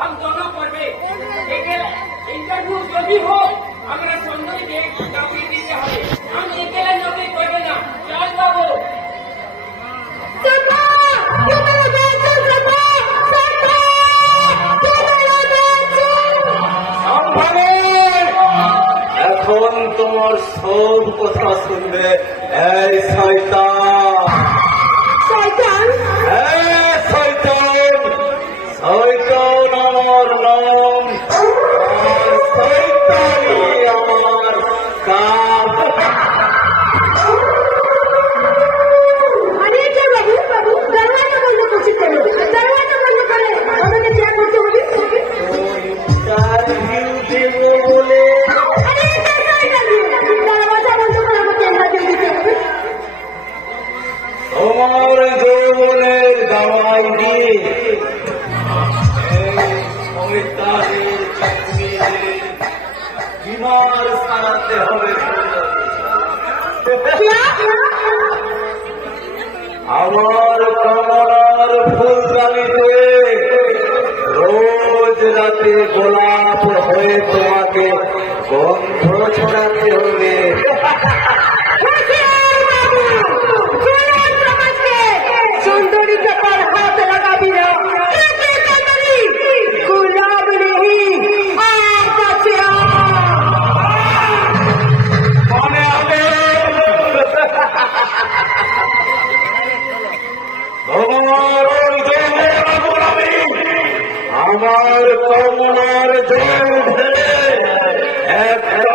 हम दोनों করবে ইন্টারভিউ যদি হোক আমরা সুন্দরীকে চাকরি দিতে হবে আমি একেলা নকরি করবে না চল বাবু সাবধানে! এখন তোমার সব কথা শুনবে এই শয়তান জগতে গোলাপ হয়ে তোমাকে গন্ধ ছড়াতে হবে ভগবান আমার কমলার জল ঢেলে একটা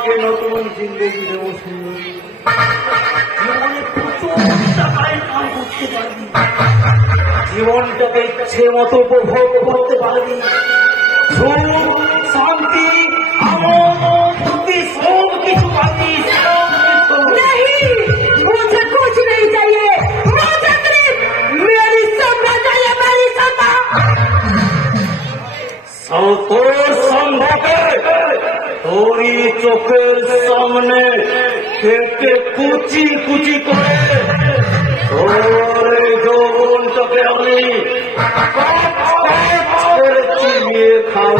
তোমাকে নতুন জিন্দগি সুন্দর। জীবনটাকে ইচ্ছে মতো উপভোগ করতে পারবি। শান্তি সব কিছু পাবি। সব। তোর সম্ভবে। তোরই চোখের সামনে কেটে কুচি কুচি করে। তোর এই যৌবনটাকে আমি করে চিবিয়ে খাব।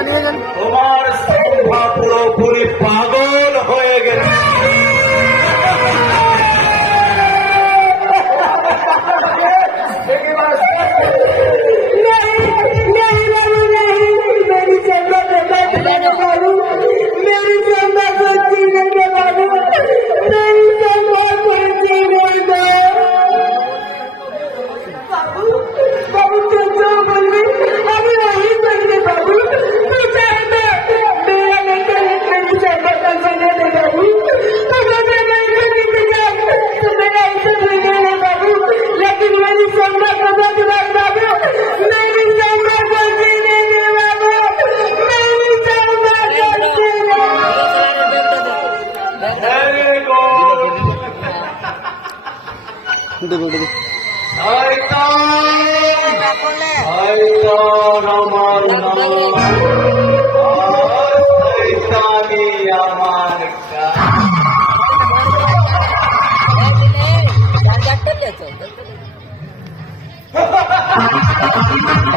তোমার পুরোপুরি পাগল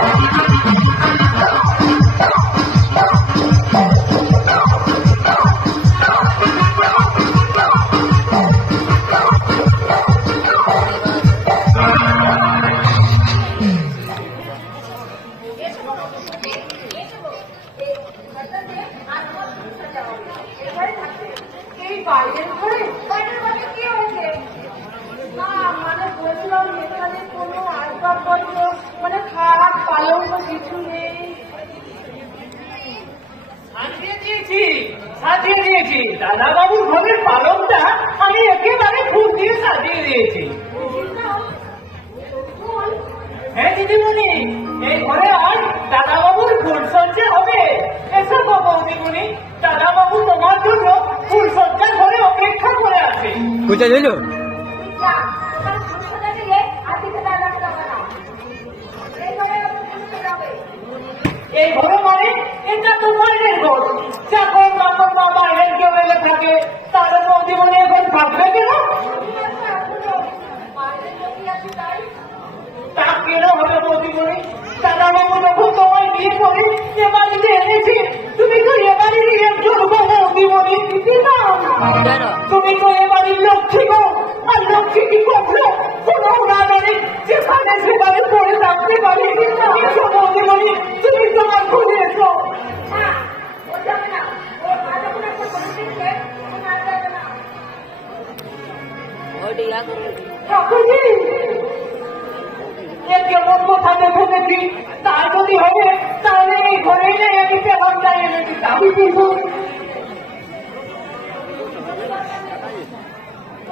Oh, সাজিয়ে দিয়েছি। দাদা বাবুর ঘরের পালকটা আমি একেবারে ফুল দিয়ে সাজিয়ে দিয়েছি। হ্যাঁ দিদিমণি এই ঘরে আজ দাদা বাবুর ফুল সজ্জা হবে। এসো গো বৌদিমণি দাদা বাবু তোমার জন্য ফুল সজ্জা ঘরে অপেক্ষা করে আছে। কোথায় গেল এই ঘরে মানে এটা তো বাইরের ঘর। যখন বাপন মা বাইরের কেউ এলে থাকে। তাহলে বৌদিমণি এখন থাকবে কেন? তা কেন হবে বৌদিমণি দাদা বাবু যখন তোমায় বিয়ে করে এ বাড়িতে এনেছি। তুমি তো এ বাড়ির একজন দিদি না। তুমি তো এ বাড়ির লক্ষ্মী গো। আর লক্ষ্মী কি করল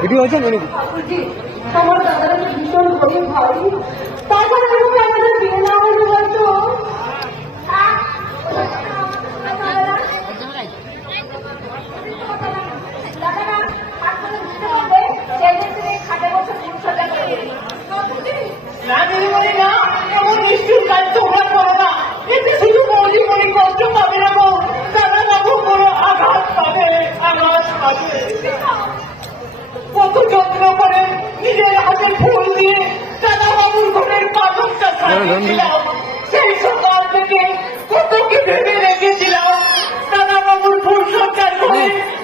ভিডিও হয়েছে নাকি আমার দাদারা তো ভীষণ গরিব ভাই তাছাড়া আমাদের বিয়ে না হলে বলতো না দিদিমণি না এমন নিশ্চুর কাজ কত যত্ন করে নিজের হাতে ফুল দিয়ে দাদা বাবুর ঘরের পাথরটা সাজিয়েছিলাম সেই সকাল থেকে কত কি ভেবে রেখেছিলাম দাদা বাবুর ফুল সজ্জার করে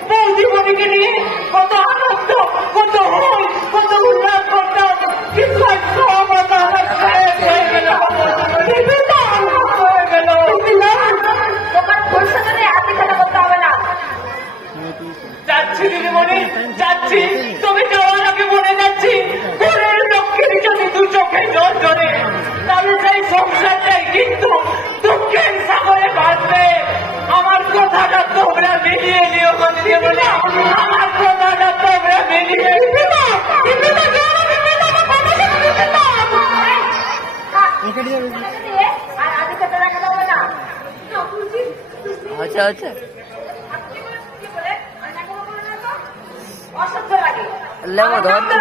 বৌদি নিয়ে কত মিলিয়ে নিও গো দিদিমণি আমার কথাটা তোমরা না আচ্ছা আচ্ছা। লেবো, ধর তো।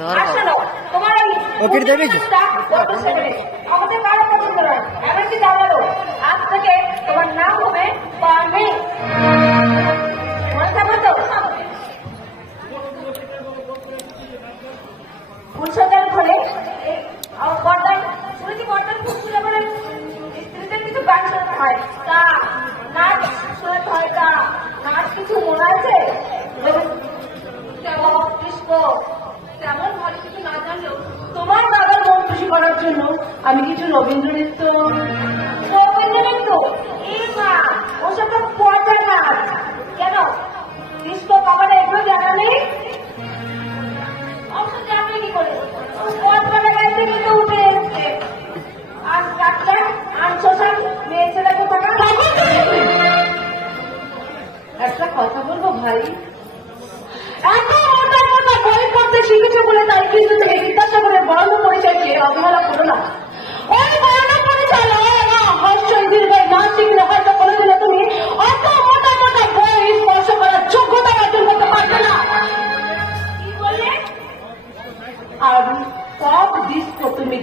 ধর ধর। তোমার সেকেন্ডে কারও। পছন্দ নয় এমনকি জানালো আজ থেকে তোমার নাম হবে তো? ফুলসজ্জার ঘরে বর্দান শুনেছি বর্দান খুব করে? কিছু গান শোনাতে হয়? তা, নাচ শোনাতে হয় তা, নাচ কিছু মনে আছে আমি কিছু রবীন্দ্র নৃত্য রবীন্দ্র নৃত্য এই কেন? কৃষ্ণ এগুলো জানা আর ছেলেকে থাকা একটা কথা বলব ভাই? এত মোটা মোটা বই পড়তে শিখেছে বলে তাই কিন্তু বিদ্যাসাগরের বর্ণ পরিচয়কে অবহেলা করো না।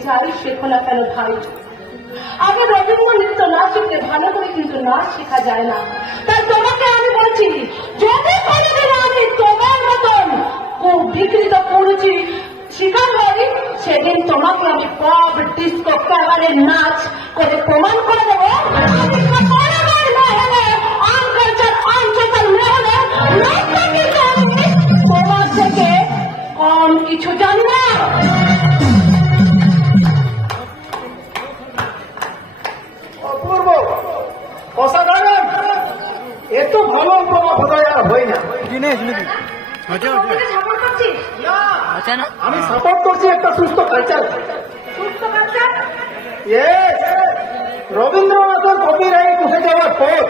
যাই শেখো না কেন ভাই? আগে রবীন্দ্র নৃত্য না শিখতে ভালো করে কিন্তু নাচ শেখা যায় না। তাই তোমাকে আমি বলছি, যদি কোনোদিন আমি তোমার মতন বিকৃত পড়েছি শিকার হই সেদিন তোমাকে আমি পপ ডিস্কো ক্যাবারে নাচ করে প্রমাণ করে দেবো তোমার থেকে কম কিছু জানি না অপূর্ব অসাধারণ এত ভালো অঙ্কমা বোধহয় আর হয় না কি নেই শুনে আচ্ছা আচ্ছা না আমি সাপোর্ট করছি একটা সুস্থ কালচার সুস্থ কালচার রবীন্দ্রনাথের কপিরাইট উঠে যাওয়ার পর